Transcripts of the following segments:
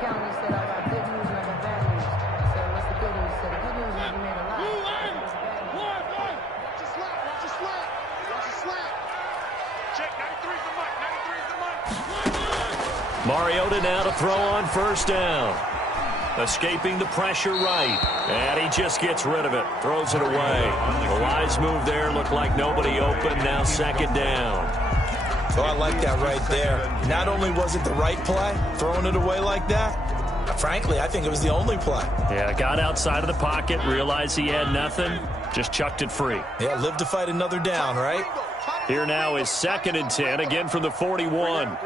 counter, he said, I got good news and I got bad news. I said, what's the good news? He said, the good news is you made a lot. Just slap. Check, 93's the mic. 93's the mic. Mariota now to throw on first down. Escaping the pressure right. And he just gets rid of it. Throws it away. The wise move there. Looked like nobody open. Now second down. So I like that right there. Not only was it the right play, throwing it away like that, frankly, I think it was the only play. Yeah, got outside of the pocket, realized he had nothing, just chucked it free. Yeah, live to fight another down, right? Here now is 2nd and 10, again from the 41. Watch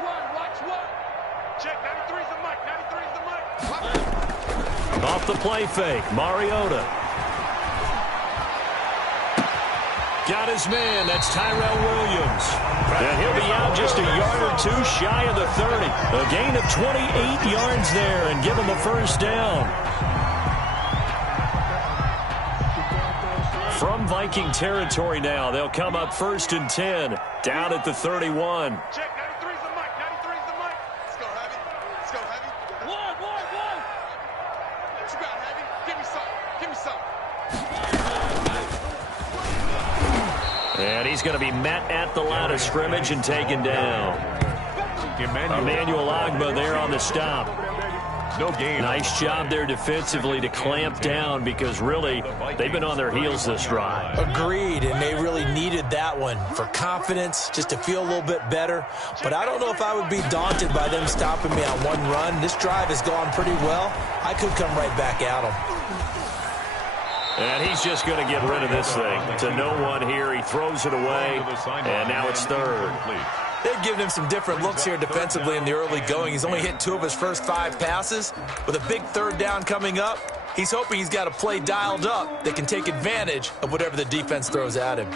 one. Check, 93's the mic. 93's the mic. Off the play fake, Mariota. Got his man, that's Tyrell Williams. And he'll be out just a yard or two shy of the 30. A gain of 28 yards there and give him a first down. From Viking territory now, they'll come up 1st and 10, down at the 31. Check, 93's the mic. 93's the mic. Let's go, Heavy. One. What you got, Heavy? Give me some. And he's going to be met at the line of scrimmage and taken down. Emmanuel Ogbah there on the stop. No gain. Nice job there defensively to clamp down because really they've been on their heels this drive. Agreed, and they really needed that one for confidence, just to feel a little bit better. But I don't know if I would be daunted by them stopping me on one run. This drive has gone pretty well. I could come right back at them. And he's just going to get rid of this thing. To no one here. He throws it away, and now it's 3rd. They've given him some different looks here defensively in the early going. He's only hit 2 of his first 5 passes. With a big 3rd down coming up, he's hoping he's got a play dialed up that can take advantage of whatever the defense throws at him.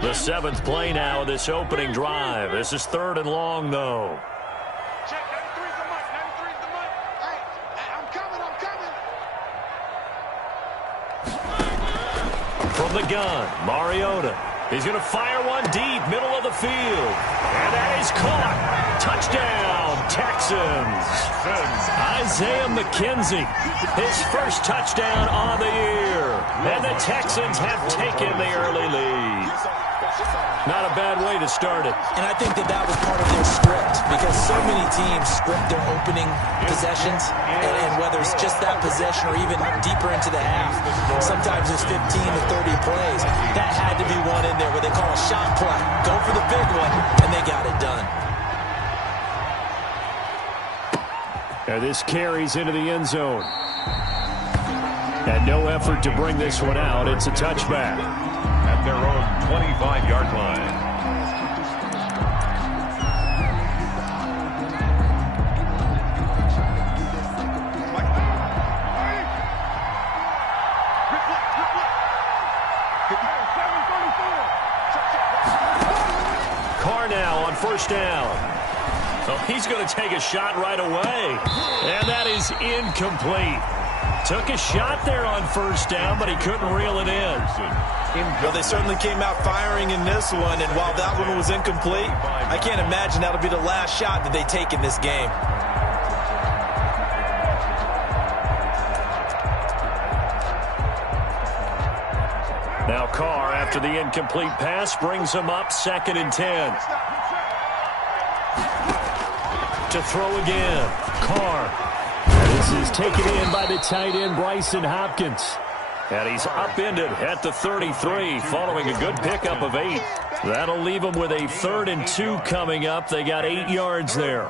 The 7th play now of this opening drive. This is 3rd and long, though. Check, 93's the mic. 93's the mic. Hey, I'm coming. From the gun, Mariota. He's going to fire one deep, middle of the field. And that is caught. Touchdown, Texans. Isaiah McKenzie, his first touchdown on the year. And the Texans have taken the early lead. Not a bad way to start it. And I think that was part of their script, because so many teams script their opening possessions, and whether it's just that possession or even deeper into the half, sometimes it's 15 to 30 plays. That had to be one in there where they call a shot play. Go for the big one, and they got it done. And this carries into the end zone. And no effort to bring this one out. It's a touchback. At their own 25-yard line. Carr now on first down. So he's going to take a shot right away. And that is incomplete. Took a shot there on first down, but he couldn't reel it in. Well, they certainly came out firing in this one, and while that one was incomplete, I can't imagine that'll be the last shot that they take in this game. Now Carr, after the incomplete pass, brings him up 2nd and 10. To throw again, Carr. This is taken in by the tight end, Bryson Hopkins. And he's upended at the 33 following a good pickup of 8. That'll leave him with a 3rd and 2 coming up. They got 8 yards there.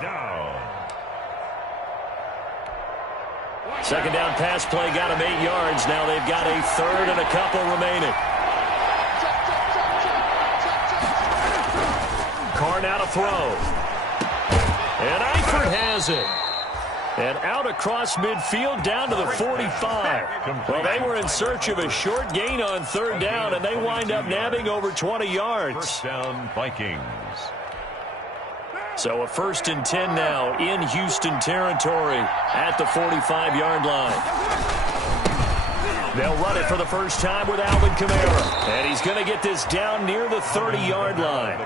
Second down pass play got him 8 yards. Now they've got a 3rd and a couple remaining. Carr now to throw. And Eifert has it. And out across midfield down to the 45. Well, they were in search of a short gain on 3rd down, and they wind up nabbing over 20 yards. First down, Vikings. So a 1st and 10 now in Houston territory at the 45-yard line. They'll run it for the first time with Alvin Kamara. And he's going to get this down near the 30-yard line.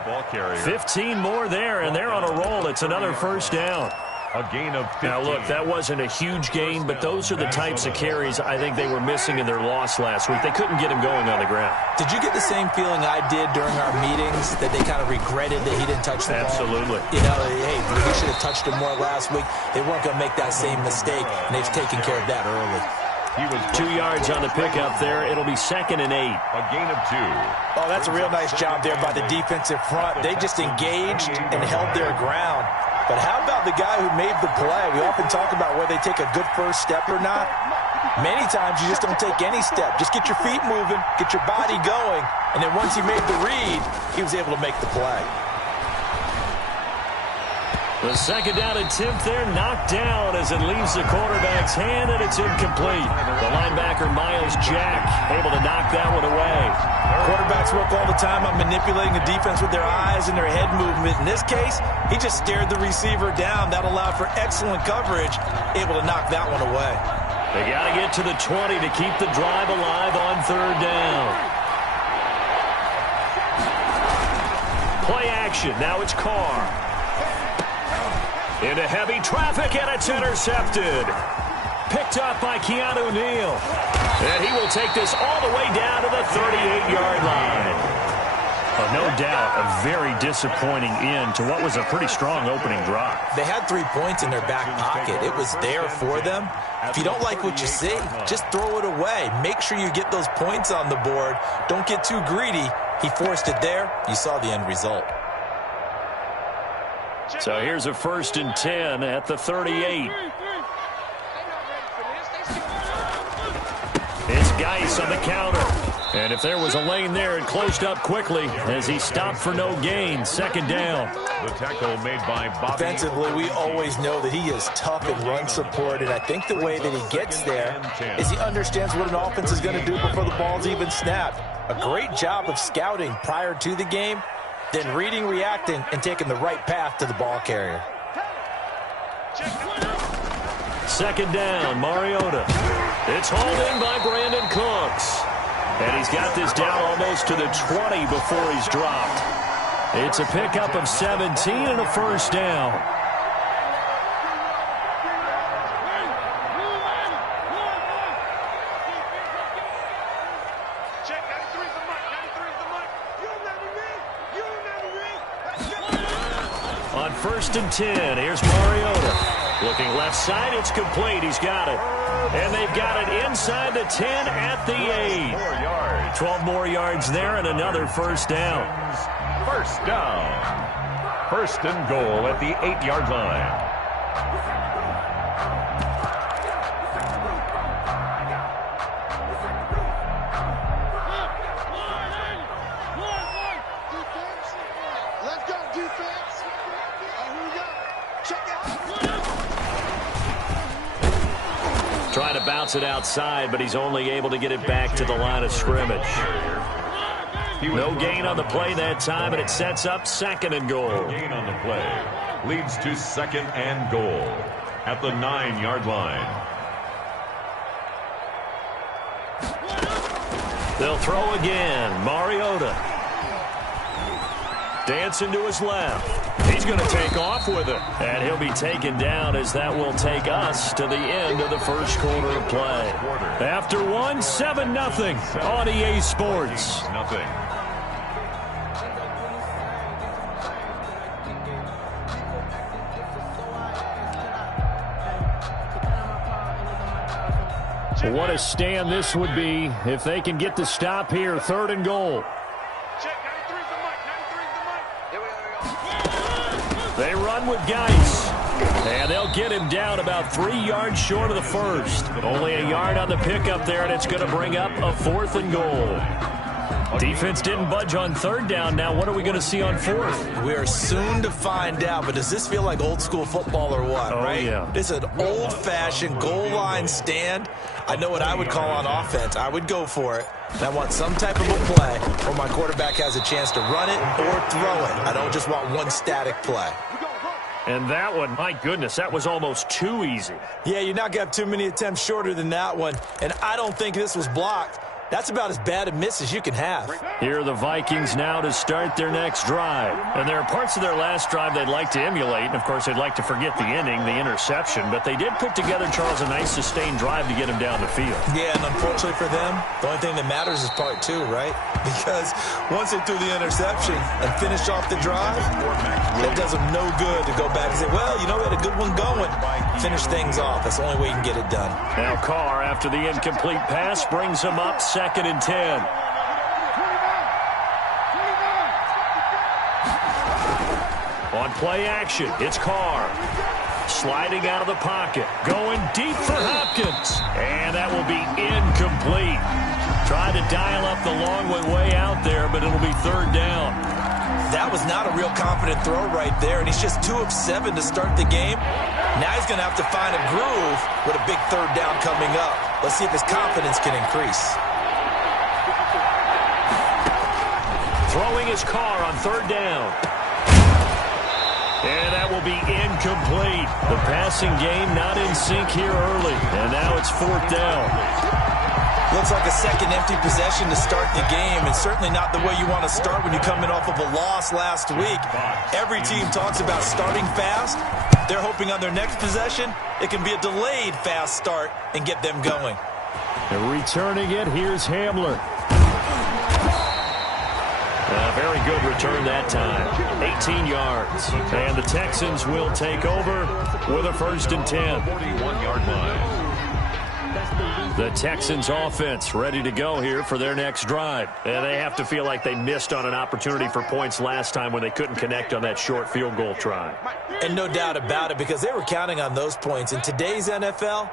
15 more there, and they're on a roll. It's another first down. A gain of 15. Now, look, that wasn't a huge gain, but those are the types of carries I think they were missing in their loss last week. They couldn't get him going on the ground. Did you get the same feeling I did during our meetings, that they kind of regretted that he didn't touch the ball? Absolutely. You know, hey, he should have touched him more last week. They weren't going to make that same mistake, and they've taken care of that early. He was 2 yards on the pickup there. It'll be 2nd and 8. a gain of 2. Oh, that's a real nice job there by the defensive front. They just engaged and held their ground. But how about the guy who made the play? We often talk about whether they take a good first step or not. Many times you just don't take any step. Just get your feet moving, get your body going, and then once he made the read, he was able to make the play. The 2nd down attempt there knocked down as it leaves the quarterback's hand, and it's incomplete. The linebacker, Miles Jack, able to knock that one away. Quarterbacks work all the time on manipulating the defense with their eyes and their head movement. In this case, he just stared the receiver down. That allowed for excellent coverage, able to knock that one away. They got to get to the 20 to keep the drive alive on 3rd down. Play action. Now it's Carr. Into heavy traffic, and it's intercepted. Picked up by Keanu Neal. And he will take this all the way down to the 38-yard line. No doubt a very disappointing end to what was a pretty strong opening drive. They had 3 points in their back pocket. It was there for them. If you don't like what you see, just throw it away. Make sure you get those points on the board. Don't get too greedy. He forced it there. You saw the end result. So here's a 1st and 10 at the 38. It's Geis on the counter. And if there was a lane there, it closed up quickly as he stopped for no gain. 2nd down. The tackle made by Bobby. Defensively, we always know that he is tough in run support, and I think the way that he gets there is he understands what an offense is going to do before the ball's even snapped. A great job of scouting prior to the game, then reading, reacting, and taking the right path to the ball carrier. 2nd down, Mariota. It's hauled in by Brandon Cooks. And he's got this down almost to the 20 before he's dropped. It's a pickup of 17 and a 1st down. On 1st and 10, here's Mariota. Looking left side, it's complete. He's got it. And they've got it inside the 10 at the 8. 4 yards. 12 more yards there and another 1st down. 1st down. 1st and goal at the 8-yard line. Let's go, defense. Here we go. Check it. Trying to bounce it outside, but he's only able to get it back to the line of scrimmage. No gain on the play that time, and it sets up 2nd and goal. No gain on the play. Leads to 2nd and goal at the 9-yard line. They'll throw again. Mariota. Dancing to his left. He's going to take off with it. And he'll be taken down as that will take us to the end of the 1st quarter of play. After one, 7-0 on EA Sports. Nothing. What a stand this would be if they can get the stop here. 3rd and goal. They run with Geis. And they'll get him down about 3 yards short of the 1st. Only a yard on the pickup there, and it's going to bring up a 4th and goal. Defense didn't budge on 3rd down. Now what are we going to see on 4th? We are soon to find out, but does this feel like old school football or what, right? Yeah. This is an old-fashioned goal line stand. I know what I would call on offense. I would go for it. And I want some type of a play where my quarterback has a chance to run it or throw it. I don't just want one static play. And that one, my goodness, that was almost too easy. Yeah, you're not going to have too many attempts shorter than that one. And I don't think this was blocked. That's about as bad a miss as you can have. Here are the Vikings now to start their next drive. And there are parts of their last drive they'd like to emulate. And, of course, they'd like to forget the inning, the interception. But they did put together, Charles, a nice sustained drive to get him down the field. Yeah, and unfortunately for them, the only thing that matters is part two, right? Because once they threw the interception and finished off the drive, it does them no good to go back and say, well, you know, we had a good one going. Finish things off. That's the only way you can get it done. Now Carr, after the incomplete pass, brings him up 2nd and 10. On play action, it's Carr. Sliding out of the pocket. Going deep for Hopkins. And that will be incomplete. Tried to dial up the long way out there, but it'll be 3rd down. That was not a real confident throw right there, and he's just 2 of 7 to start the game. Now he's going to have to find a groove with a big 3rd down coming up. Let's see if his confidence can increase. Throwing his Carr on 3rd down. And that will be incomplete. The passing game not in sync here early. And now it's 4th down. Looks like a second empty possession to start the game, and certainly not the way you want to start when you're coming off of a loss last week. Every team talks about starting fast. They're hoping on their next possession, it can be a delayed fast start and get them going. And returning it, here's Hamler. Very good return that time. 18 yards. And the Texans will take over with a 1st and 10. 41-yard line. The Texans offense ready to go here for their next drive. And they have to feel like they missed on an opportunity for points last time when they couldn't connect on that short field goal try. And no doubt about it, because they were counting on those points. In today's NFL,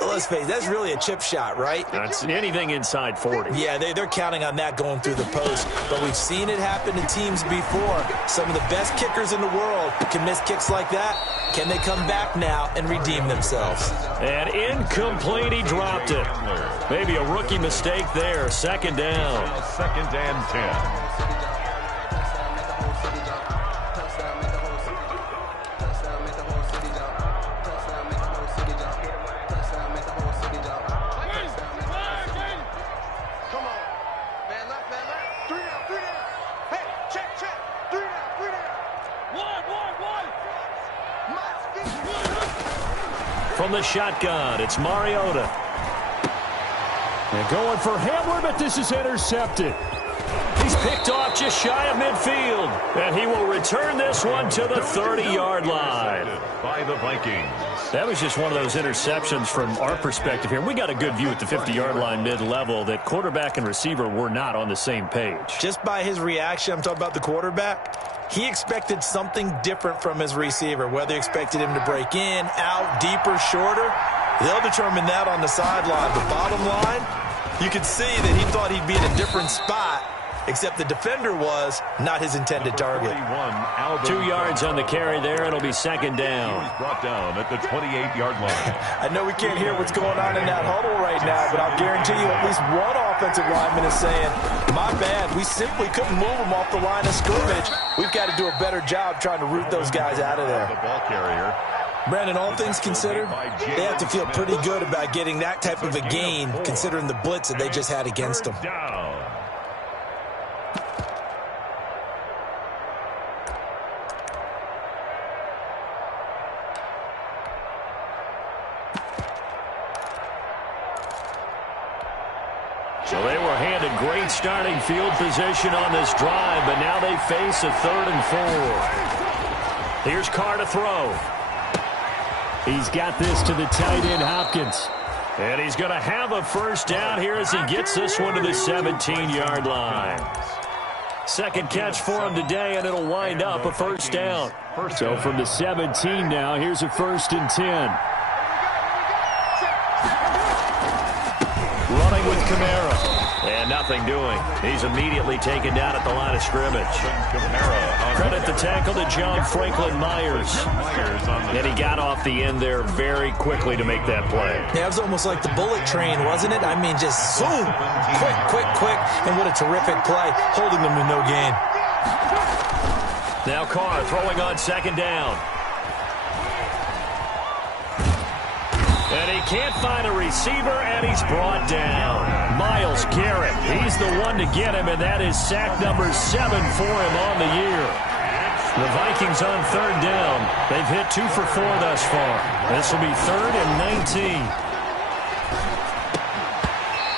let's face it, that's really a chip shot, right? That's anything inside 40. Yeah, they're counting on that going through the post. But we've seen it happen to teams before. Some of the best kickers in the world can miss kicks like that. Can they come back now and redeem themselves? And incomplete, he dropped it. Maybe a rookie mistake there. 2nd down. 2nd and 10. From the shotgun, it's Mariota. And going for Hamler, but this is intercepted. He's picked off just shy of midfield. And he will return this one to the 30-yard line. By the Vikings. That was just one of those interceptions from our perspective here. We got a good view at the 50-yard line mid-level that quarterback and receiver were not on the same page. Just by his reaction, I'm talking about the quarterback, he expected something different from his receiver, whether he expected him to break in, out, deeper, shorter. They'll determine that on the sideline. But bottom line, you could see that he thought he'd be in a different spot, except the defender was not his intended target. 2 yards on the carry there. It'll be 2nd down. Brought down at the 28-yard line. I know we can't hear what's going on in that huddle right now, but I'll guarantee you at least one offensive lineman is saying, my bad, we simply couldn't move them off the line of scrimmage. We've got to do a better job trying to root those guys out of there. The ball carrier. Brandon, all things considered, they have to feel pretty good about getting that type of a gain, considering the blitz that they just had against them. So they were handed great starting field position on this drive, but now they face a 3rd and 4. Here's Carr to throw. He's got this to the tight end, Hopkins. And he's going to have a 1st down here as he gets this one to the 17-yard line. 2nd catch for him today, and it'll wind up a 1st down. So from the 17 now, here's a 1st and 10. Running with Kamara. And nothing doing. He's immediately taken down at the line of scrimmage. Credit the tackle to John Franklin Myers. And he got off the end there very quickly to make that play. Yeah, it was almost like the bullet train, wasn't it? I mean, just zoom. Quick. And what a terrific play, holding them to no gain. Now Carr throwing on 2nd down. And he can't find a receiver, and he's brought down. Myles Garrett, he's the one to get him, and that is sack number 7 for him on the year. The Vikings on third down. They've hit 2 for 4 thus far. This will be 3rd and 19.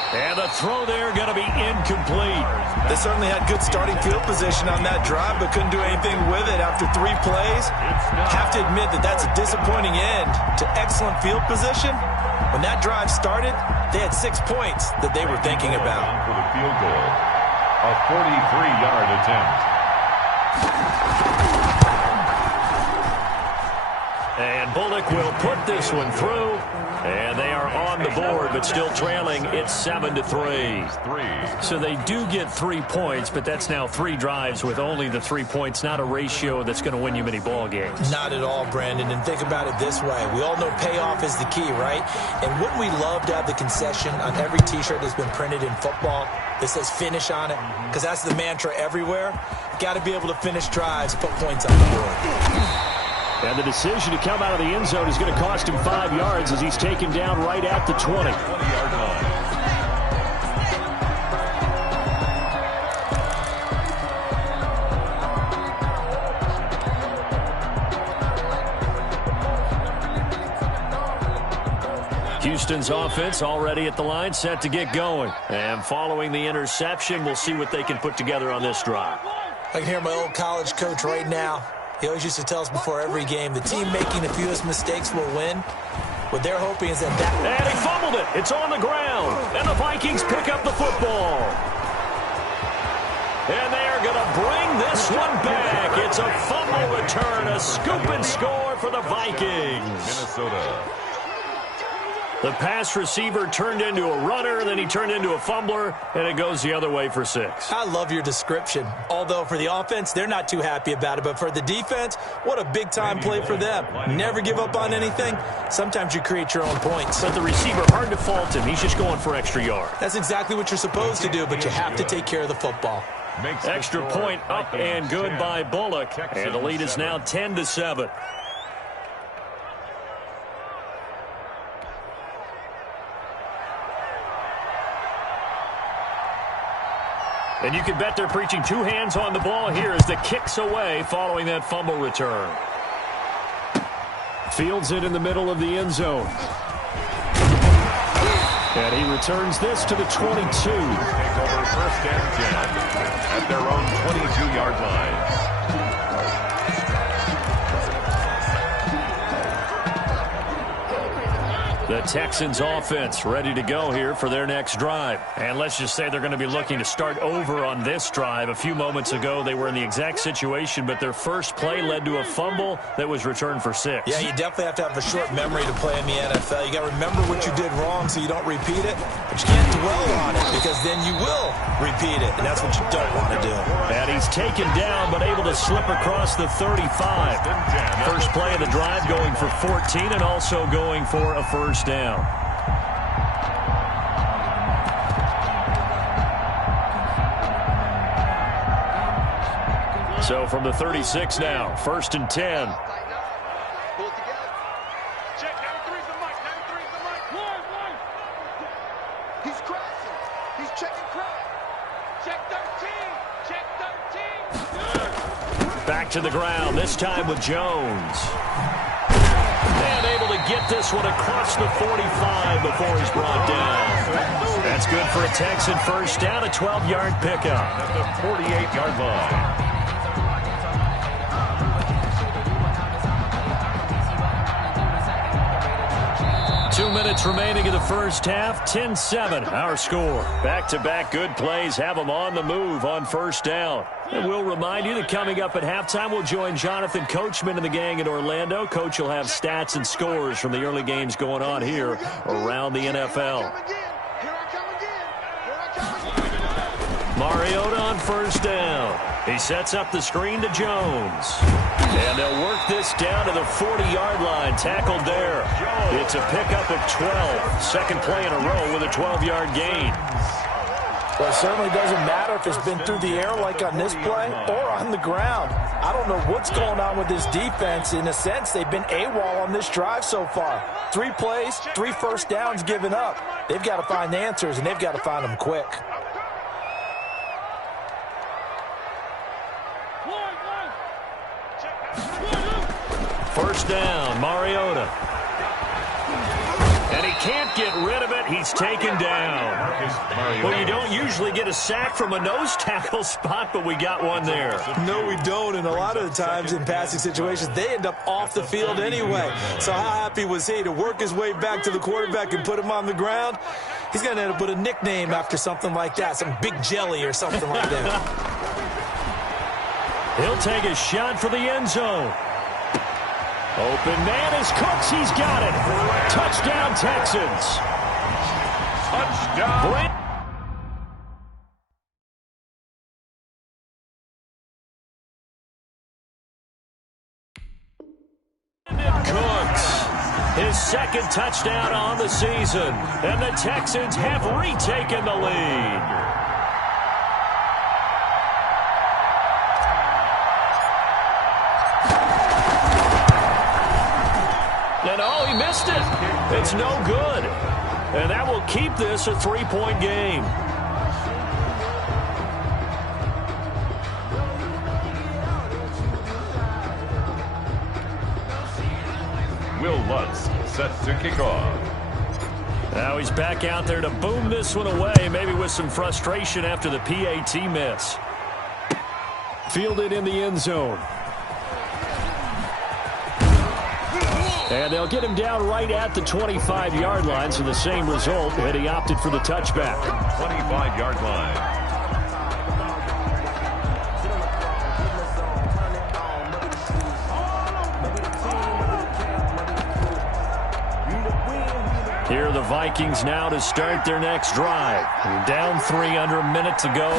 And the throw there going to be incomplete. They certainly had good starting field position on that drive, but couldn't do anything with it after 3 plays. Have to admit that that's a disappointing end to excellent field position. When that drive started, they had 6 points that they were thinking about. For the field goal, a 43-yard attempt. And Bullock will put this one through. And they are on the board, but still trailing. It's 7-3. So they do get 3 points, but that's now 3 drives with only the 3 points, not a ratio that's going to win you many ball games. Not at all, Brandon. And think about it this way. We all know payoff is the key, right? And wouldn't we love to have the concession on every T-shirt that's been printed in football that says finish on it? Because that's the mantra everywhere. Got to be able to finish drives, put points on the board. And the decision to come out of the end zone is going to cost him 5 yards as he's taken down right at the 20. 20-yard line. Houston's offense already at the line, set to get going. And following the interception, we'll see what they can put together on this drive. I can hear my old college coach right now. He always used to tell us before every game, the team making the fewest mistakes will win. What they're hoping is that And he fumbled it. It's on the ground. And the Vikings pick up the football. And they are going to bring this one back. It's a fumble return, a scoop and score for the Vikings. Minnesota. The pass receiver turned into a runner, then he turned into a fumbler, and it goes the other way for 6. I love your description. Although for the offense, they're not too happy about it. But for the defense, what a big-time play for them. Never give up on anything. Sometimes you create your own points. But the receiver, hard to fault him. He's just going for extra yard. That's exactly what you're supposed to do, but you have to take care of the football. Extra point up and good by Bullock. And the lead is now 10-7. And you can bet they're preaching 2 hands on the ball here as the kick's away following that fumble return. Fields it in the middle of the end zone. And he returns this to the 22. Take over 1st and 10 at their own 22-yard line. The Texans offense ready to go here for their next drive. And let's just say they're going to be looking to start over on this drive. A few moments ago, they were in the exact situation, but their first play led to a fumble that was returned for 6. Yeah, you definitely have to have a short memory to play in the NFL. You got to remember what you did wrong so you don't repeat it, but you can't dwell on it because then you will repeat it, and that's what you don't want to do. And he's taken down but able to slip across the 35. First play of the drive going for 14 and also going for a first down. So from the 36 now, 1st and 10. Pull it together. Check, 93's the mic. 93's the mic. One. He's crashing. He's checking crash. Check 13. Check 13. Back to the ground, this time with Jones. And able to get this one across the 45 before he's brought down. That's good for a Texan first down, a 12-yard pickup. At the 48-yard line. 2 minutes remaining in the first half. 10-7, our score. Back-to-back good plays have them on the move on first down. And we'll remind you that coming up at halftime, we'll join Jonathan Coachman and the gang in Orlando. Coach will have stats and scores from the early games going on here around the NFL. Mariota on first down. He sets up the screen to Jones. And they'll work this down to the 40-yard line. Tackled there. It's a pickup of 12. Second play in a row with a 12-yard gain. Well, it certainly doesn't matter if it's been through the air like on this play or on the ground. I don't know what's going on with this defense. In a sense, they've been AWOL on this drive so far. 3 plays, 3 first downs given up. They've got to find answers, and they've got to find them quick. First down, Mariota. And he can't get rid of it. He's taken down. Well, you don't usually get a sack from a nose tackle spot, but we got one there. No, we don't. And a lot of the times in passing situations, they end up off the field anyway. So how happy was he to work his way back to the quarterback and put him on the ground? He's going to end up with a nickname after something like that, some Big Jelly or something like that. He'll take a shot for the end zone. Open man is Cooks. He's got it. Touchdown, Texans. Touchdown. Cooks, his second touchdown on the season, and the Texans have retaken the lead. And oh, he missed it. It's no good. And that will keep this a 3-point game. Will Lutz set to kick off. Now he's back out there to boom this one away, maybe with some frustration after the PAT miss. Fielded in the end zone. And they'll get him down right at the 25-yard line, so the same result, and he opted for the touchback. 25-yard line. Here are the Vikings now to start their next drive. Down 3 under a minute to go.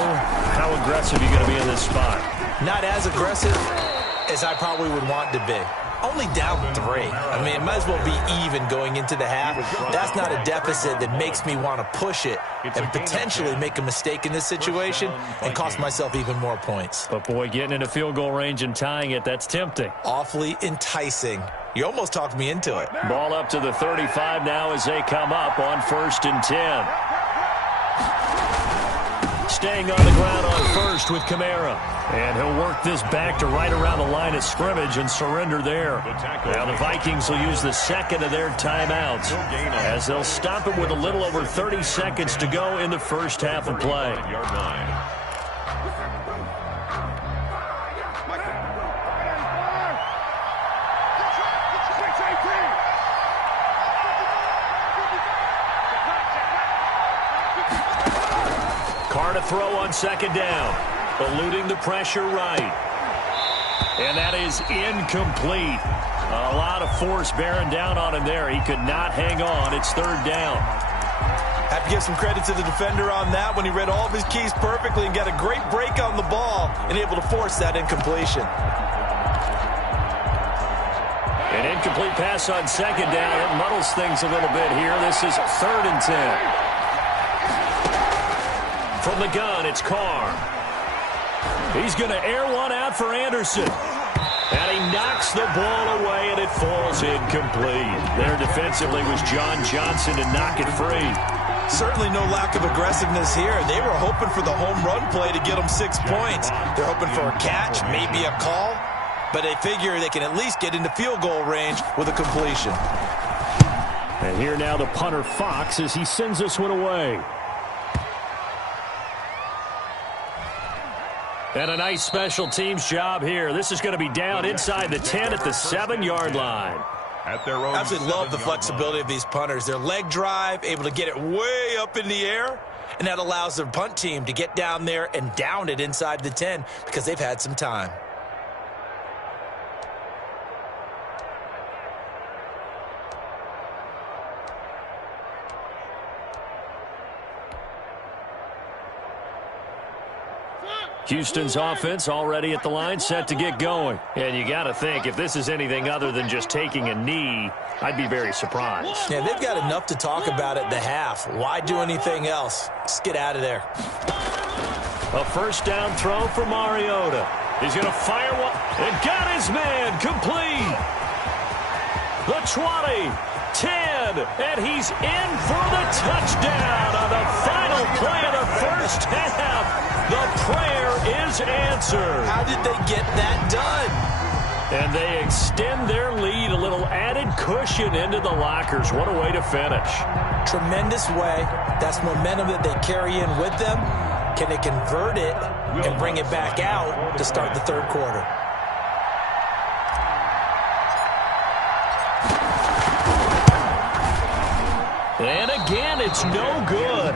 How aggressive are you going to be in this spot? Not as aggressive as I probably would want to be. Only down 3. I mean, it might as well be even going into the half. That's not a deficit that makes me want to push it and potentially make a mistake in this situation and cost myself even more points. But, boy, getting into field goal range and tying it, that's tempting. Awfully enticing. You almost talked me into it. Ball up to the 35 now as they come up on 1st and 10. Staying on the ground on first with Kamara. And he'll work this back to right around the line of scrimmage and surrender there. Now the Vikings will use the second of their timeouts as they'll stop it with a little over 30 seconds to go in the first half of play. Carr to throw on second down. Eluding the pressure right. And that is incomplete. A lot of force bearing down on him there. He could not hang on. It's 3rd down. Have to give some credit to the defender on that when he read all of his keys perfectly and got a great break on the ball and able to force that incompletion. An incomplete pass on second down. It muddles things a little bit here. This is 3rd and 10. From the gun, it's Carr. He's going to air one out for Anderson. And he knocks the ball away, and it falls incomplete. There defensively was John Johnson to knock it free. Certainly no lack of aggressiveness here. They were hoping for the home run play to get them 6 points. They're hoping for a catch, maybe a call. But they figure they can at least get into field goal range with a completion. And here now the punter Fox as he sends this one away. And a nice special teams job here. This is going to be down inside the 10 at the 7-yard line. At their own Absolutely love the flexibility of these punters. Their leg drive, able to get it way up in the air, and that allows their punt team to get down there and down it inside the 10 because they've had some time. Houston's offense already at the line, set to get going. And you got to think, if this is anything other than just taking a knee, I'd be very surprised. Yeah, they've got enough to talk about at the half. Why do anything else? Just get out of there. A first down throw for Mariota. He's going to fire one. And got his man complete. The 20, 10, and he's in for the touchdown on the final play of the first half. The prayer is answered. How did they get that done? And they extend their lead, a little added cushion into the lockers. What a way to finish. Tremendous way. That's momentum that they carry in with them. Can they convert it and bring it back out to start the third quarter? And again, it's no good.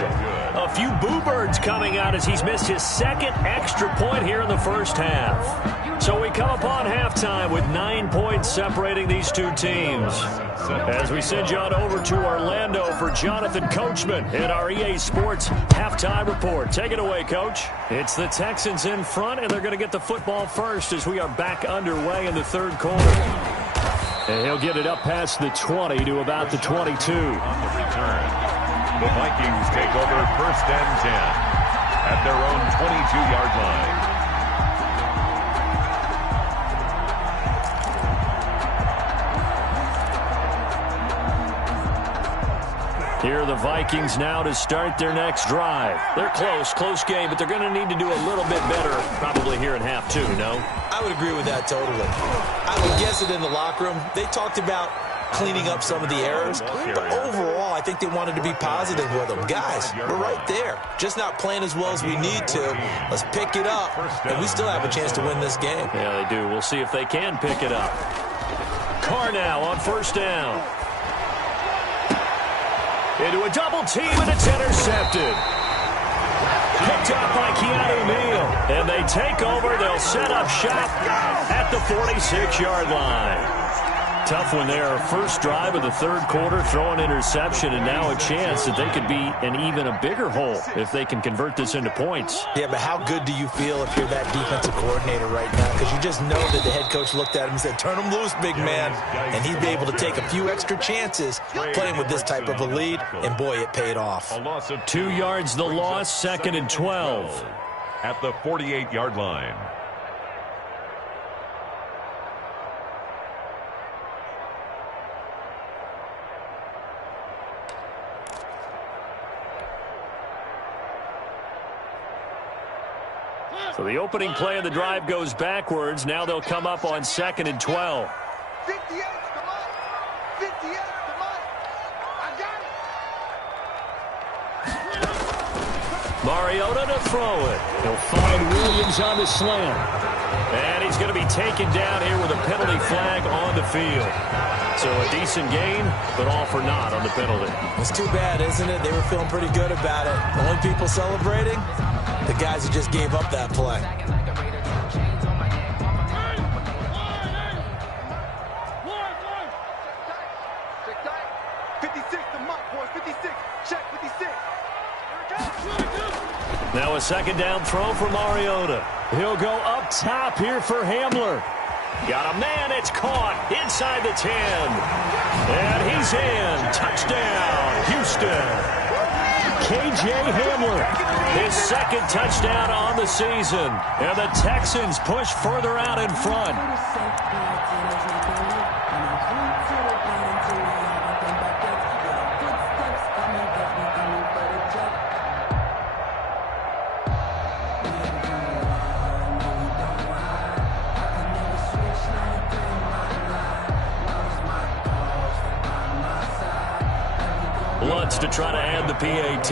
A few boo birds coming out as he's missed his second extra point here in the first half. So we come upon halftime with 9 points separating these two teams. As we send you on over to Orlando for Jonathan Coachman in our EA Sports halftime report. Take it away, Coach. It's the Texans in front, and they're going to get the football first as we are back underway in the third quarter. And he'll get it up past the 20 to about the 22. On the return, the Vikings take over first and 10 at their own 22-yard line. Here are the Vikings now to start their next drive. They're close game, but they're going to need to do a little bit better probably here in half two, no? I would agree with that totally. I would guess that in the locker room, they talked about cleaning up some of the errors, but overall, I think they wanted to be positive with them. Guys, we're right there. Just not playing as well as we need to. Let's pick it up, and we still have a chance to win this game. Yeah, they do. We'll see if they can pick it up. Carr now on first down. Into a double team, and it's intercepted. Picked up by Keanu Neal. And they take over. They'll set up shop at the 46-yard line. Tough one there. First drive of the third quarter, throw an interception, and now a chance that they could be in even a bigger hole if they can convert this into points. Yeah, but how good do you feel if you're that defensive coordinator right now? Because you just know that the head coach looked at him and said, turn him loose, big man. And he'd be able to take a few extra chances playing with this type of a lead, and boy, it paid off. A loss of 2 yards the loss, second and 12. At the 48-yard line. So the opening play of the drive goes backwards. Now they'll come up on second and 12. 58 to Mike. 58 to Mike. I got it. Mariota to throw it. He'll find Williams on the slant. And he's going to be taken down here with a penalty flag on the field. So a decent gain, but all for naught on the penalty. It's too bad, isn't it? They were feeling pretty good about it. The only people celebrating, the guys who just gave up that play. Check tight. 56 to Mike, boys. 56. Check 56. Now a second down throw for Mariota. He'll go up top here for Hamler. Got a man, it's caught inside the 10. And he's in. Touchdown, Houston. KJ Hamler, his second touchdown on the season. And the Texans push further out in front. Lutz to try to add the PAT.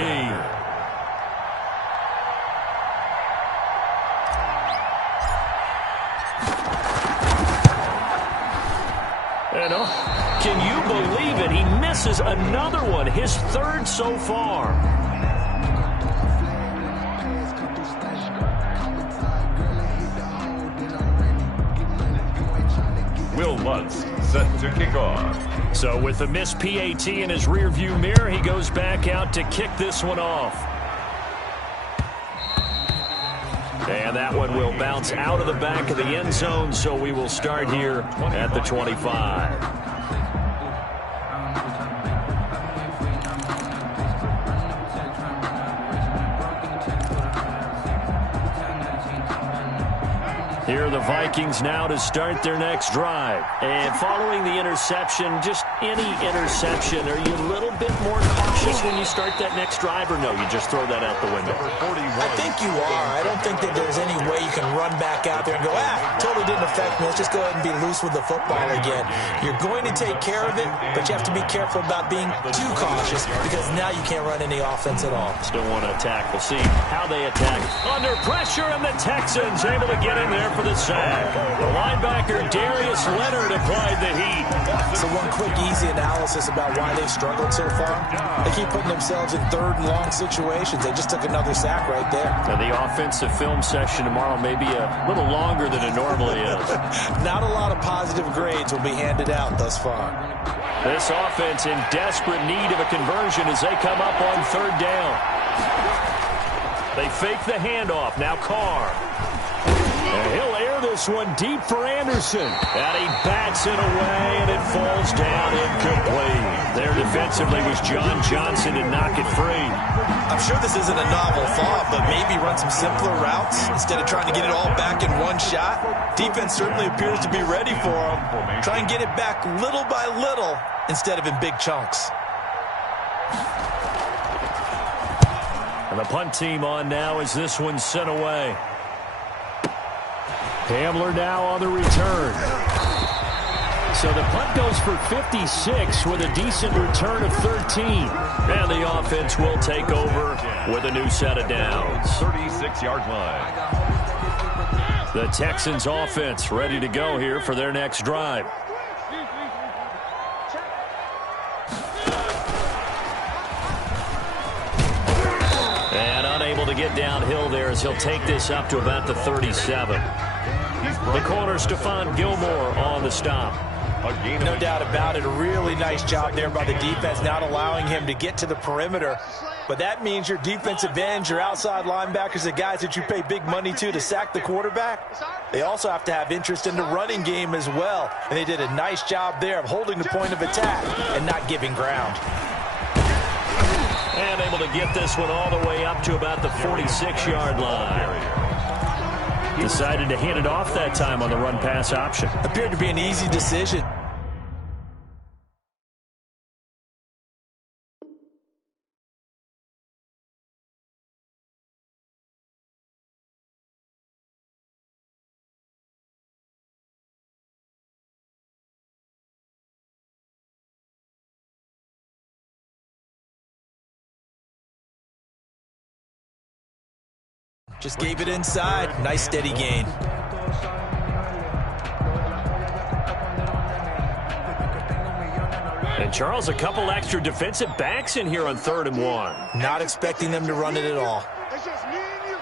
And can you believe it? He misses another one, his third so far. Will Lutz set to kick off. So with the missed PAT in his rearview mirror, he goes back out to kick this one off. And that one will bounce out of the back of the end zone, so we will start here at the 25. Here are the Vikings now to start their next drive. And following the interception, just any interception, are you a little bit more cautious when you start that next drive, or no, you just throw that out the window? I think you are. I don't think that there's any way you can run back out there and go, totally didn't affect me. Let's just go ahead and be loose with the football again. You're going to take care of it, but you have to be careful about being too cautious because now you can't run any offense at all. Still want to attack. We'll see how they attack. Under pressure, and the Texans able to get in there for the sack. The linebacker, Darius Leonard, applied the heat. So one quick, easy analysis about why they've struggled so far. They keep putting themselves in third and long situations. They just took another sack right there. And the offensive film session tomorrow may be a little longer than it normally is. Not a lot of positive grades will be handed out thus far. This offense in desperate need of a conversion as they come up on third down. They fake the handoff. Now Carr. And he'll air this one deep for Anderson. And he bats it away, and it falls down incomplete. There defensively was John Johnson to knock it free. I'm sure this isn't a novel thought, but maybe run some simpler routes instead of trying to get it all back in one shot. Defense certainly appears to be ready for him. Try and get it back little by little instead of in big chunks. And the punt team on now as this one's sent away. Hamler now on the return. So the punt goes for 56 with a decent return of 13. And the offense will take over with a new set of downs. 36-yard line. The Texans offense ready to go here for their next drive. And unable to get downhill there as he'll take this up to about the 37. The corner, Stephon Gilmore, on the stop. No doubt about it. A really nice job there by the defense, not allowing him to get to the perimeter. But that means your defensive ends, your outside linebackers, the guys that you pay big money to sack the quarterback, they also have to have interest in the running game as well. And they did a nice job there of holding the point of attack and not giving ground. And able to get this one all the way up to about the 46-yard line. Decided to hand it off that time on the run-pass option. Appeared to be an easy decision. Just gave it inside. Nice steady gain. And Charles, a couple extra defensive backs in here on 3rd and 1. Not expecting them to run it at all. It's just me and you.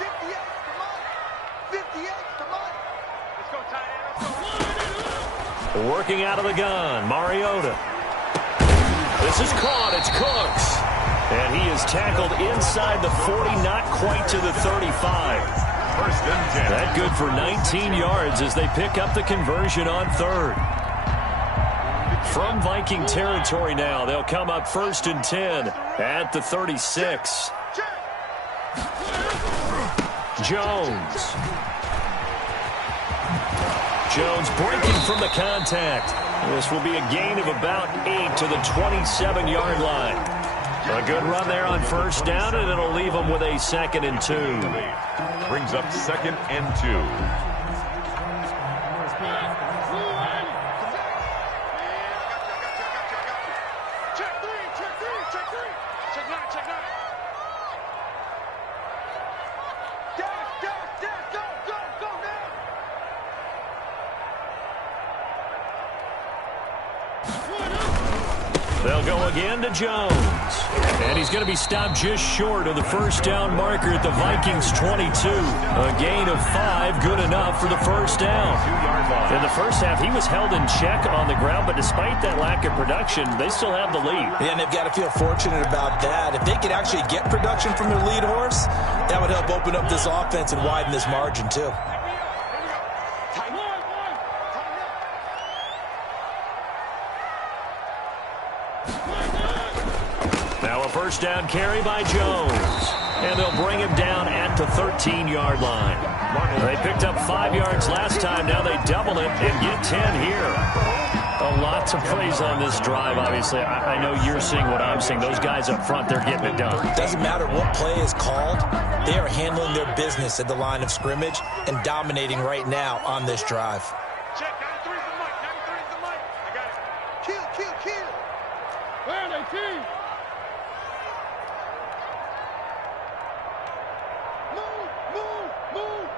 58 to Mike. 58 to Mike. Let's go, tight end. Working out of the gun, Mariota. This is caught. It's Cooks. And he is tackled inside the 40, not quite to the 35. 1st and 10. That good for 19 yards as they pick up the conversion on 3rd. From Viking territory now, they'll come up 1st and 10 at the 36. Jones breaking from the contact. This will be a gain of about 8 to the 27-yard line. A good run there on 1st down, and it'll leave them with a 2nd and 2. Brings up 2nd and 2. They'll go again to Jones. And he's going to be stopped just short of the first down marker at the Vikings 22. A gain of 5, good enough for the first down. In the first half, he was held in check on the ground, but despite that lack of production, they still have the lead. Yeah, and they've got to feel fortunate about that. If they could actually get production from their lead horse, that would help open up this offense and widen this margin too. Now a first down carry by Jones. And they'll bring him down at the 13-yard line. They picked up 5 yards last time. Now they double it and get 10 here. A lot to praise on this drive, obviously. I know you're seeing what I'm seeing. Those guys up front, they're getting it done. Doesn't matter what play is called. They are handling their business at the line of scrimmage and dominating right now on this drive. Check, 93's the mic, 93's the mic. I got it. Kill, kill, kill. Where are they, team? Move, move, move.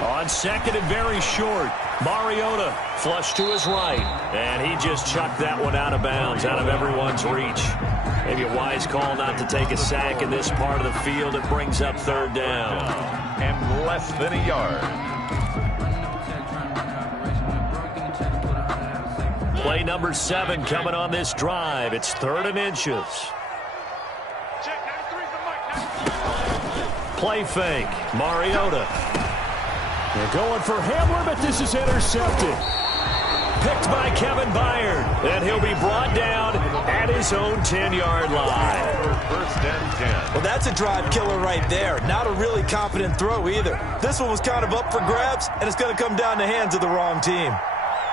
On second and very short, Mariota flushed to his right, and he just chucked that one out of bounds, out of everyone's reach. Maybe a wise call not to take a sack in this part of the field. It brings up third down. And less than a yard. Play number 7 coming on this drive. It's 3rd and inches. Check, 93's the mic. Play fake, Mariota. They're going for Hamler, but this is intercepted. Picked by Kevin Byard. And he'll be brought down at his own 10-yard line. First and 10. Well, that's a drive killer right there. Not a really confident throw either. This one was kind of up for grabs, and it's going to come down the hands of the wrong team.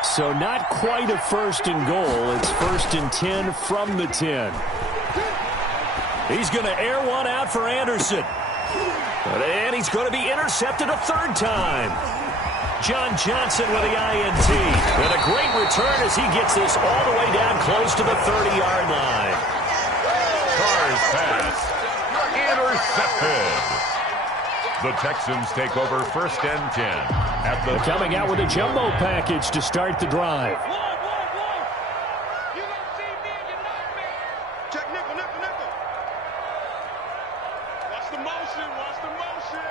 So not quite a 1st and goal. It's 1st and 10 from the 10. He's going to air one out for Anderson. And he's going to be intercepted a 3rd time. John Johnson with the INT. And a great return as he gets this all the way down close to the 30-yard line. Carr's pass. Intercepted. The Texans take over 1st and 10. At the coming out with a jumbo package to start the drive. You don't see me and you know me. Check, nickel, nickel, nickel. Watch the motion, watch the motion.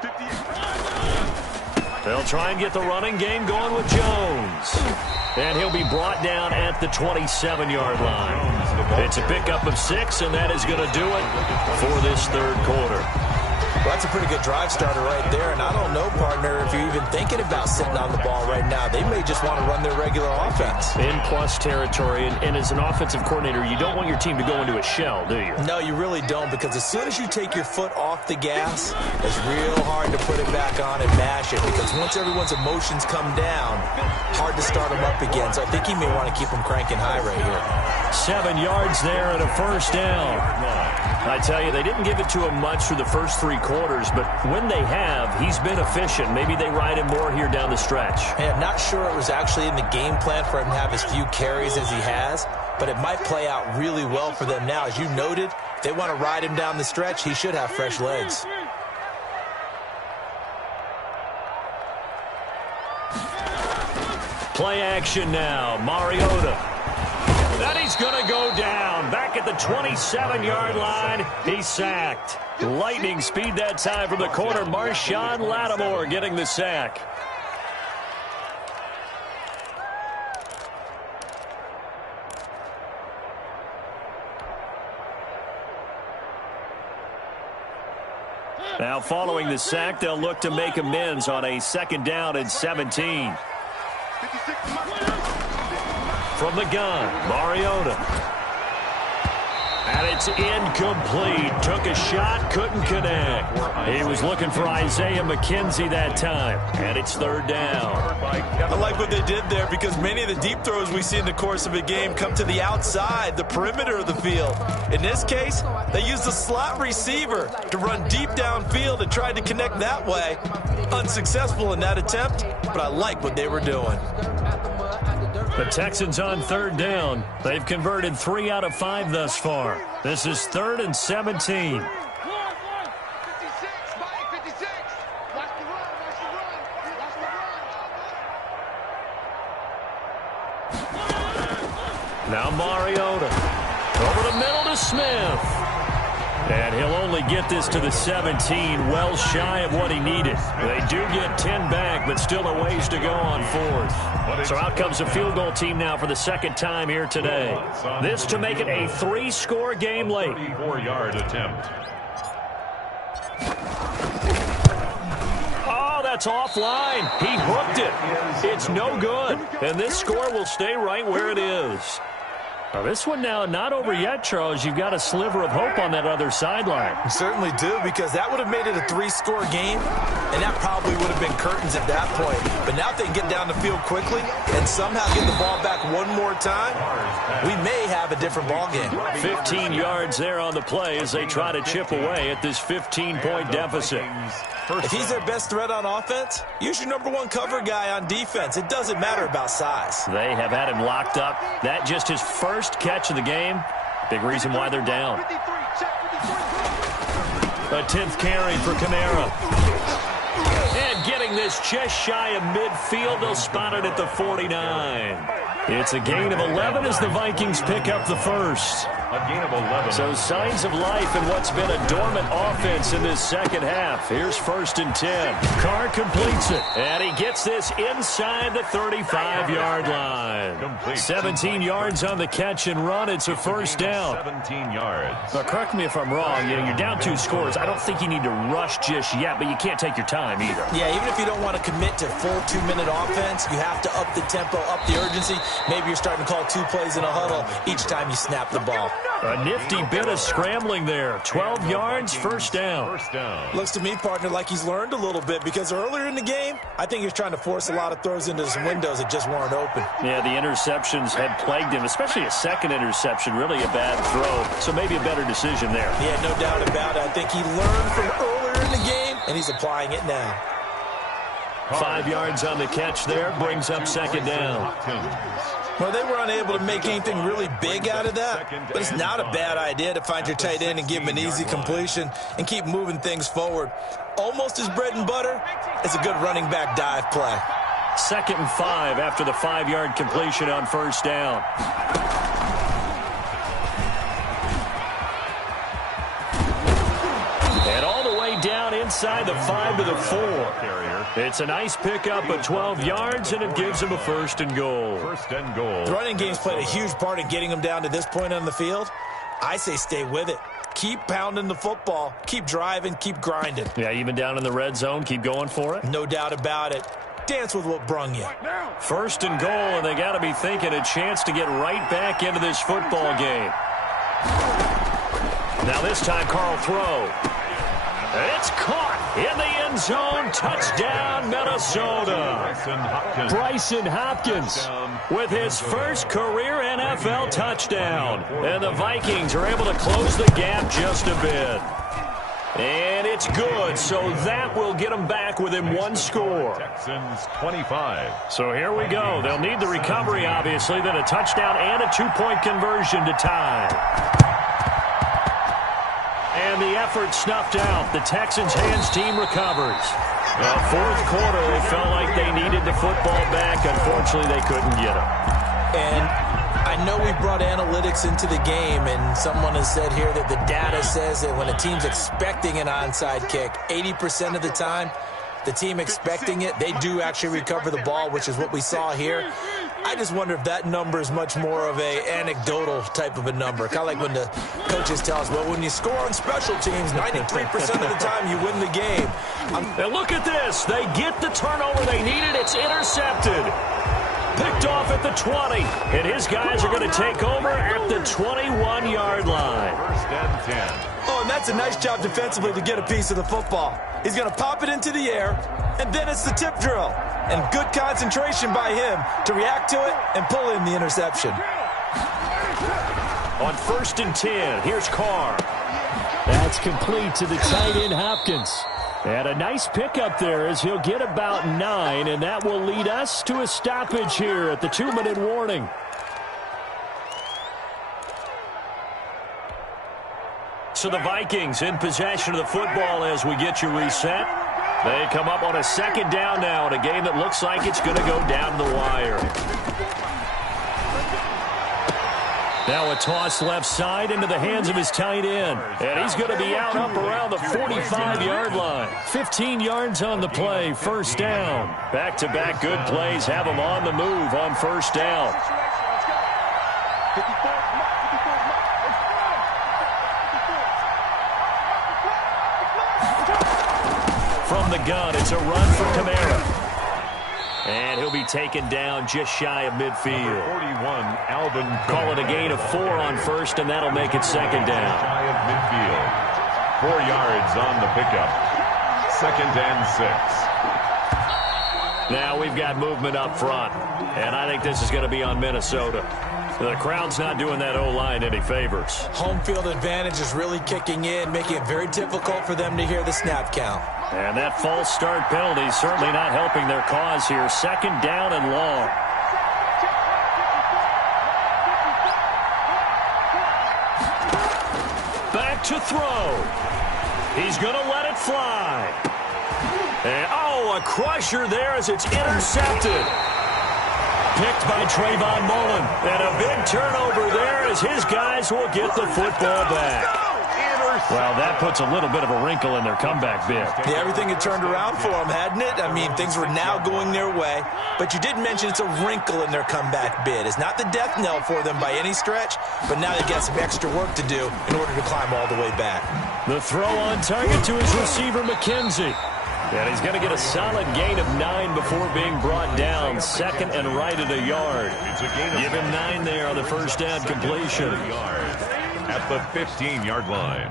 58. They'll try and get the running game going with Jones. And he'll be brought down at the 27-yard line. It's a pickup of 6, and that is going to do it for this 3rd quarter. Well, that's a pretty good drive starter right there, and I don't know, partner, if you're even thinking about sitting on the ball right now. They may just want to run their regular offense. In plus territory, and as an offensive coordinator, you don't want your team to go into a shell, do you? No, you really don't, because as soon as you take your foot off the gas, it's real hard to put it back on and mash it, because once everyone's emotions come down, hard to start them up again. So I think he may want to keep them cranking high right here. 7 yards there and a 1st down. I tell you, they didn't give it to him much through the first 3 quarters, but when they have, he's been efficient. Maybe they ride him more here down the stretch. Hey, I'm not sure it was actually in the game plan for him to have as few carries as he has, but it might play out really well for them now. As you noted, if they want to ride him down the stretch, he should have fresh legs. Play action now. Mariota. And he's going to go down. Back at the 27-yard line. He's sacked. Lightning speed that time from the corner. Marshawn Lattimore getting the sack. Now following the sack, they'll look to make amends on a 2nd down and 17. From the gun, Mariota. And it's incomplete. Took a shot, couldn't connect. He was looking for Isaiah McKenzie that time. And it's 3rd down. I like what they did there, because many of the deep throws we see in the course of a game come to the outside, the perimeter of the field. In this case, they used a slot receiver to run deep downfield and tried to connect that way. Unsuccessful in that attempt, but I like what they were doing. The Texans on 3rd down. They've converted 3 out of 5 thus far. This is 3rd and 17. 56, Mike, 56. Watch the run, watch the run, watch the run. Now Mariota. Over the middle to Smith. And he'll only get this to the 17, well shy of what he needed. They do get 10 back, but still a ways to go on fourth. So out comes a field goal team now for the second time here today. This to make it a 3-score game late. 34-yard attempt. Oh, that's offline. He hooked it. It's no good. And this score will stay right where it is. Now, this one now not over yet, Charles. You've got a sliver of hope on that other sideline. You certainly do, because that would have made it a 3-score game, and that probably would have been curtains at that point. But now if they can get down the field quickly and somehow get the ball back one more time, we may have a different ball game. 15 yards there on the play as they try to chip away at this 15-point deficit. If he's their best threat on offense, use your #1 cover guy on defense. It doesn't matter about size. They have had him locked up. That just his first catch of the game. Big reason why they're down. A 10th carry for Kamara. And getting this just shy of midfield, they'll spot it at the 49. It's a gain of 11 as the Vikings pick up the first. A gain of 11. So signs of life in what's been a dormant offense in this second half. Here's 1st and 10. Carr completes it. And he gets this inside the 35-yard line. Complete. 17 yards on the catch and run. It's a first down. 17 yards. Now, correct me if I'm wrong. You know, you're down 2 scores. I don't think you need to rush just yet, but you can't take your time either. Yeah, even if you don't want to commit to full 2-minute offense, you have to up the tempo, up the urgency. Maybe you're starting to call 2 plays in a huddle each time you snap the ball. A nifty bit of scrambling there. 12 yards, first down. First down. Looks to me, partner, like he's learned a little bit, because earlier in the game, I think he was trying to force a lot of throws into some windows that just weren't open. Yeah, the interceptions had plagued him, especially a second interception, really a bad throw. So maybe a better decision there. Yeah, no doubt about it. I think he learned from earlier in the game, and he's applying it now. 5 yards on the catch there, brings up second down. Well, they were unable to make anything really big out of that, but it's not a bad idea to find your tight end and give him an easy completion and keep moving things forward. Almost his bread and butter is a good running back dive play. 2nd and 5 after the 5-yard completion on first down. And all the way down inside the 5 to the 4. It's a nice pickup of 12 yards, and it gives him a 1st and goal. 1st and goal. The running game's played a huge part in getting him down to this point on the field. I say stay with it. Keep pounding the football. Keep driving. Keep grinding. Yeah, even down in the red zone, keep going for it. No doubt about it. Dance with what brung you. 1st and goal, and they got to be thinking a chance to get right back into this football game. Now this time, Carl throw. It's caught in the end zone. Touchdown, Minnesota. Bryson Hopkins with his first career NFL touchdown. And the Vikings are able to close the gap just a bit. And it's good, so that will get them back within 1 score. Texans 25. So here we go. They'll need the recovery, obviously, then a touchdown and a 2-point conversion to tie. And the effort snuffed out. The Texans' hands team recovers. Well, 4th quarter, they felt like they needed the football back. Unfortunately, they couldn't get it. And I know we brought analytics into the game, and someone has said here that the data says that when a team's expecting an onside kick, 80% of the time, the team expecting it, they do actually recover the ball, which is what we saw here. I just wonder if that number is much more of a anecdotal type of a number. Kind of like when the coaches tell us, well, when you score on special teams, 93% of the time you win the game. And look at this. They get the turnover they needed. It's intercepted. Picked off at the 20. And his guys are going to take over at the 21-yard line. 1st and 10. Oh, and that's a nice job defensively to get a piece of the football. He's going to pop it into the air, and then it's the tip drill. And good concentration by him to react to it and pull in the interception. On 1st and 10, here's Carr. That's complete to the tight end, Hopkins. And a nice pickup there as he'll get about 9, and that will lead us to a stoppage here at the 2-minute warning. So the Vikings in possession of the football as we get you reset. They come up on a 2nd down now in a game that looks like it's going to go down the wire. Now a toss left side into the hands of his tight end. And he's going to be out up around the 45-yard line. 15 yards on the play, first down. Back-to-back good plays have him on the move on first down. From the gun, it's a run for Kamara. And he'll be taken down just shy of midfield. 41, Alvin. Call it a gain of 4 on first, and that'll make it second down. Shy of midfield. 4 yards on the pickup. 2nd and 6. Now we've got movement up front, and I think this is going to be on Minnesota. The crowd's not doing that O-line any favors. Home field advantage is really kicking in, making it very difficult for them to hear the snap count. And that false start penalty is certainly not helping their cause here. 2nd down and long. Back to throw. He's going to let it fly. And, a crusher there as it's intercepted. Picked by Trayvon Mullen. And a big turnover there as his guys will get the football back. Well, that puts a little bit of a wrinkle in their comeback bid. Yeah, everything had turned around for them, hadn't it? I mean, things were now going their way. But you did mention it's a wrinkle in their comeback bid. It's not the death knell for them by any stretch, but now they've got some extra work to do in order to climb all the way back. The throw on target to his receiver, McKenzie. And he's going to get a solid gain of 9 before being brought down. 2nd and right at a yard. Give him 9 there on the first down completion. At the 15-yard line.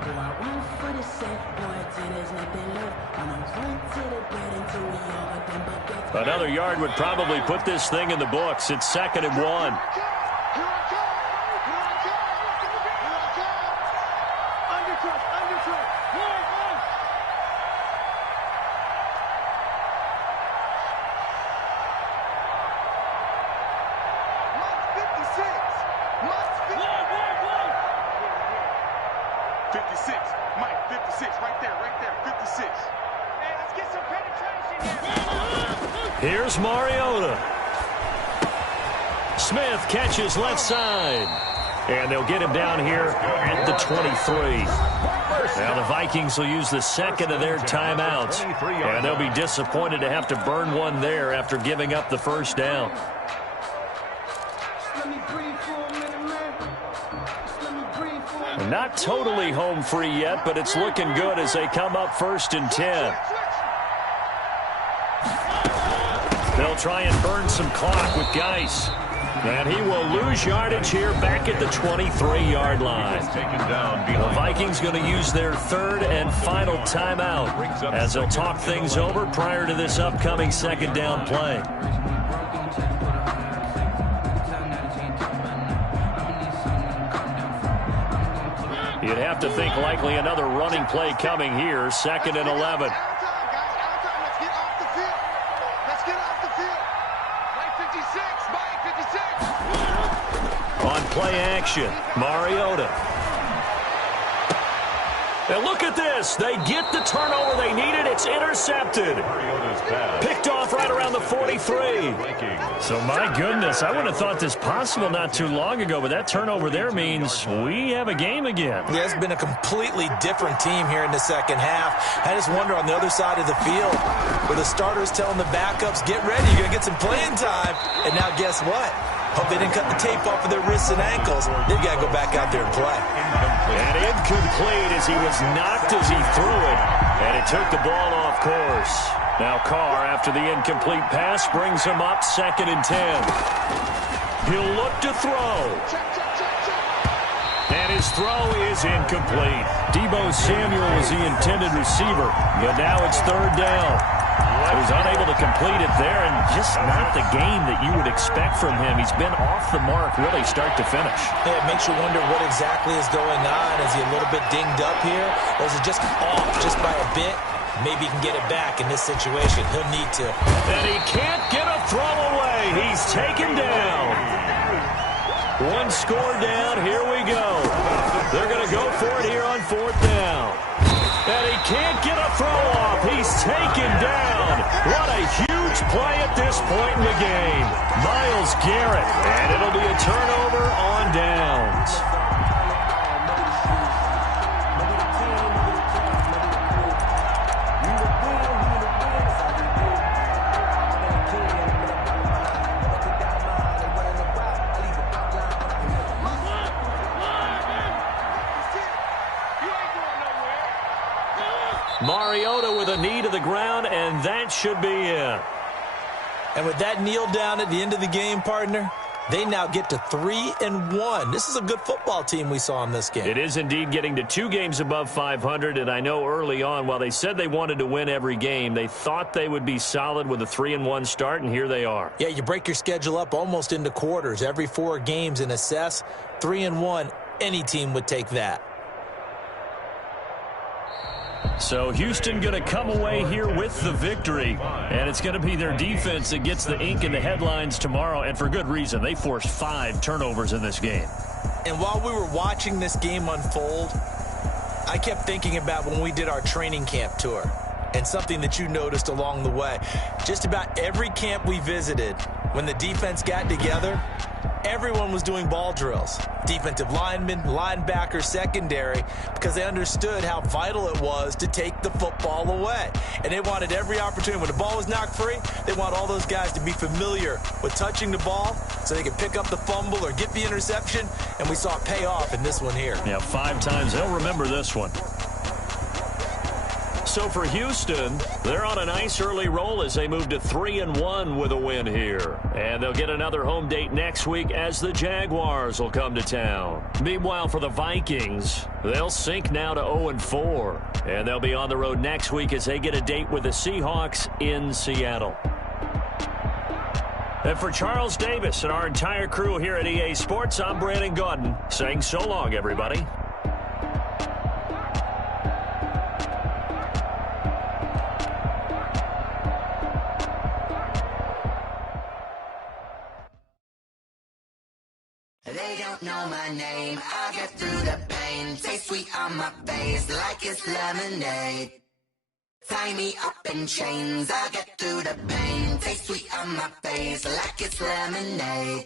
Another yard would probably put this thing in the books. It's 2nd and 1. Here's Mariota. Smith catches left side. And they'll get him down here at the 23. Now the Vikings will use the 2nd of their timeouts. And they'll be disappointed to have to burn one there after giving up the first down. Not totally home free yet, but it's looking good as they come up 1st and 10. They'll try and burn some clock with Geis. And he will lose yardage here back at the 23-yard line. The Vikings going to use their 3rd and final timeout as they'll talk things over prior to this upcoming 2nd down play. You'd have to think likely another running play coming here. 2nd and 11. On play action, Mariota. And look at this. They get the turnover they needed. It's intercepted. Picked off right around the 43. So, my goodness, I wouldn't have thought this possible not too long ago, but that turnover there means we have a game again. Yeah, it's been a completely different team here in the second half. I just wonder on the other side of the field where the starters telling the backups, get ready, you're going to get some playing time. And now guess what? Hope they didn't cut the tape off of their wrists and ankles. They've got to go back out there and play. And incomplete as he was knocked as he threw it. And it took the ball off course. Now Carr, after the incomplete pass, brings him up 2nd and 10. He'll look to throw. And his throw is incomplete. Deebo Samuel was the intended receiver, but now it's 3rd down. He was unable to complete it there, and just not the game that you would expect from him. He's been off the mark really start to finish. Yeah, it makes you wonder what exactly is going on. Is he a little bit dinged up here, or is it just off just by a bit? Maybe he can get it back in this situation. He'll need to. And he can't get a throw away. He's taken down. One score down. Here we go. They're going to go for it here on 4th down. And he can't get a throw off. He's taken down. What a huge play at this point in the game. Miles Myles Garrett, and it'll be a turnover on downs. Mariota with a knee to the ground, and that should be it. And with that kneel down at the end of the game, partner, they now get to 3-1. This is a good football team we saw in this game. It is indeed getting to 2 games above 500, and I know early on, while they said they wanted to win every game, they thought they would be solid with a 3-1 start, and here they are. Yeah, you break your schedule up almost into quarters, every 4 games, and assess 3-1. Any team would take that. So Houston going to come away here with the victory, and it's going to be their defense that gets the ink in the headlines tomorrow, and for good reason. They forced 5 turnovers in this game. And while we were watching this game unfold, I kept thinking about when we did our training camp tour, and something that you noticed along the way. Just about every camp we visited, when the defense got together, everyone was doing ball drills. Defensive linemen, linebackers, secondary, because they understood how vital it was to take the football away. And they wanted every opportunity. When the ball was knocked free, they want all those guys to be familiar with touching the ball so they could pick up the fumble or get the interception. And we saw it pay off in this one here. Yeah, 5 times. They'll remember this one. So for Houston, they're on a nice early roll as they move to 3-1 with a win here. And they'll get another home date next week as the Jaguars will come to town. Meanwhile, for the Vikings, they'll sink now to 0-4. And they'll be on the road next week as they get a date with the Seahawks in Seattle. And for Charles Davis and our entire crew here at EA Sports, I'm Brandon Gaudin saying so long, everybody. They don't know my name, I get through the pain. Taste sweet on my face like it's lemonade. Tie me up in chains, I get through the pain. Taste sweet on my face like it's lemonade.